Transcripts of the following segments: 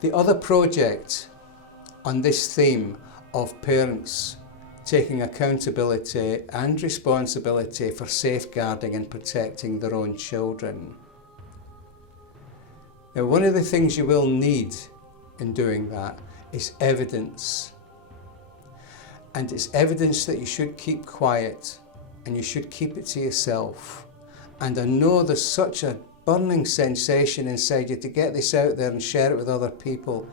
The other project on this theme of parents taking accountability and responsibility for safeguarding and protecting their own children. Now, one of the things you will need in doing that is evidence. And it's evidence that you should keep quiet and you should keep it to yourself. And I know there's such a burning sensation inside you to get this out there and share it with other people.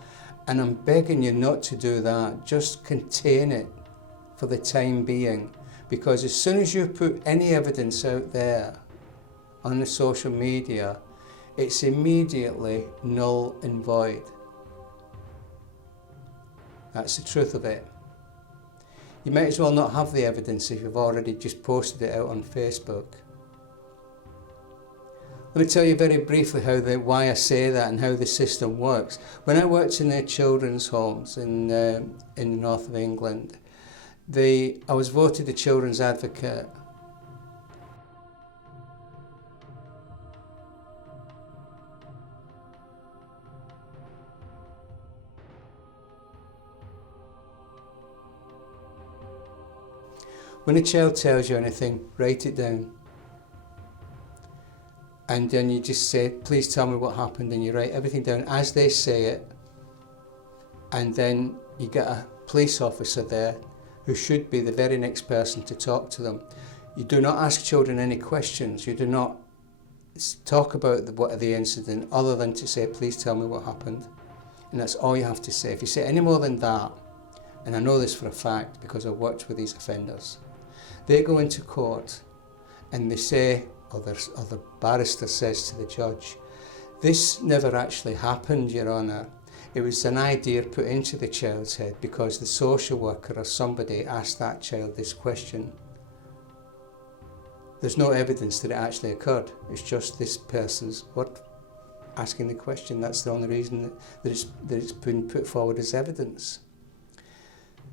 And I'm begging you not to do that. Just contain it for the time being. Because as soon as you put any evidence out there on the social media, it's immediately null and void. That's the truth of it. You might as well not have the evidence if you've already just posted it out on Facebook. Let me tell you very briefly why I say that and how the system works. When I worked in the children's homes in the north of England, I was voted the children's advocate. When a child tells you anything, write it down. And then you just say, please tell me what happened, and you write everything down as they say it. And then you get a police officer there who should be the very next person to talk to them. You do not ask children any questions. You do not talk about the incident other than to say, please tell me what happened. And that's all you have to say. If you say any more than that, and I know this for a fact because I've worked with these offenders, they go into court and they say, or the barrister says to the judge, this never actually happened, Your Honour. It was an idea put into the child's head because the social worker or somebody asked that child this question. There's no evidence that it actually occurred. It's just this person's asking the question. That's the only reason that it's been put forward as evidence.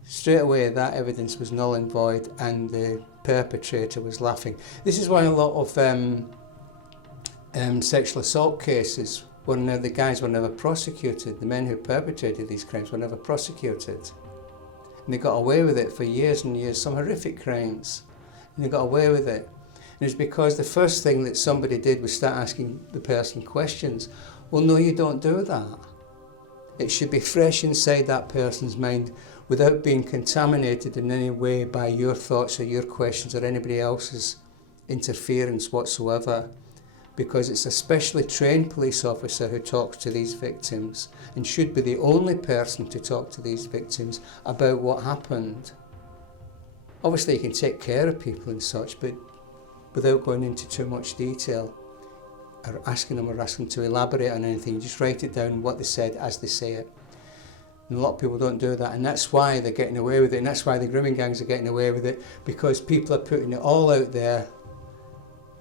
Straight away, that evidence was null and void, and the perpetrator was laughing. This is why a lot of sexual assault cases, the guys were never prosecuted. The men who perpetrated these crimes were never prosecuted. And they got away with it for years and years, some horrific crimes. And they got away with it. And it's because the first thing that somebody did was start asking the person questions. Well, no, you don't do that. It should be fresh inside that person's mind without being contaminated in any way by your thoughts or your questions or anybody else's interference whatsoever. Because it's a specially trained police officer who talks to these victims and should be the only person to talk to these victims about what happened. Obviously you can take care of people and such, but without going into too much detail or asking them to elaborate on anything, you just write it down what they said as they say it. And a lot of people don't do that, and that's why they're getting away with it, and that's why the grooming gangs are getting away with it, because people are putting it all out there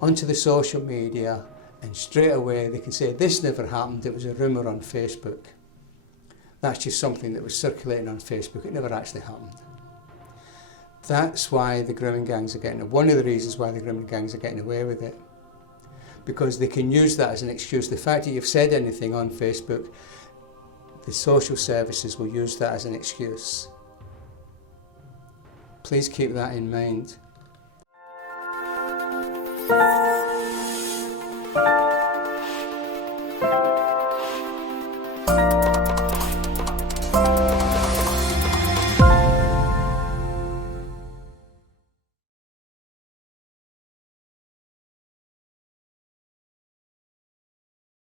onto the social media, and straight away they can say, this never happened, it was a rumour on Facebook. That's just something that was circulating on Facebook, it never actually happened. That's why the grooming gangs are one of the reasons why the grooming gangs are getting away with it. Because they can use that as an excuse. The fact that you've said anything on Facebook, the social services will use that as an excuse. Please keep that in mind.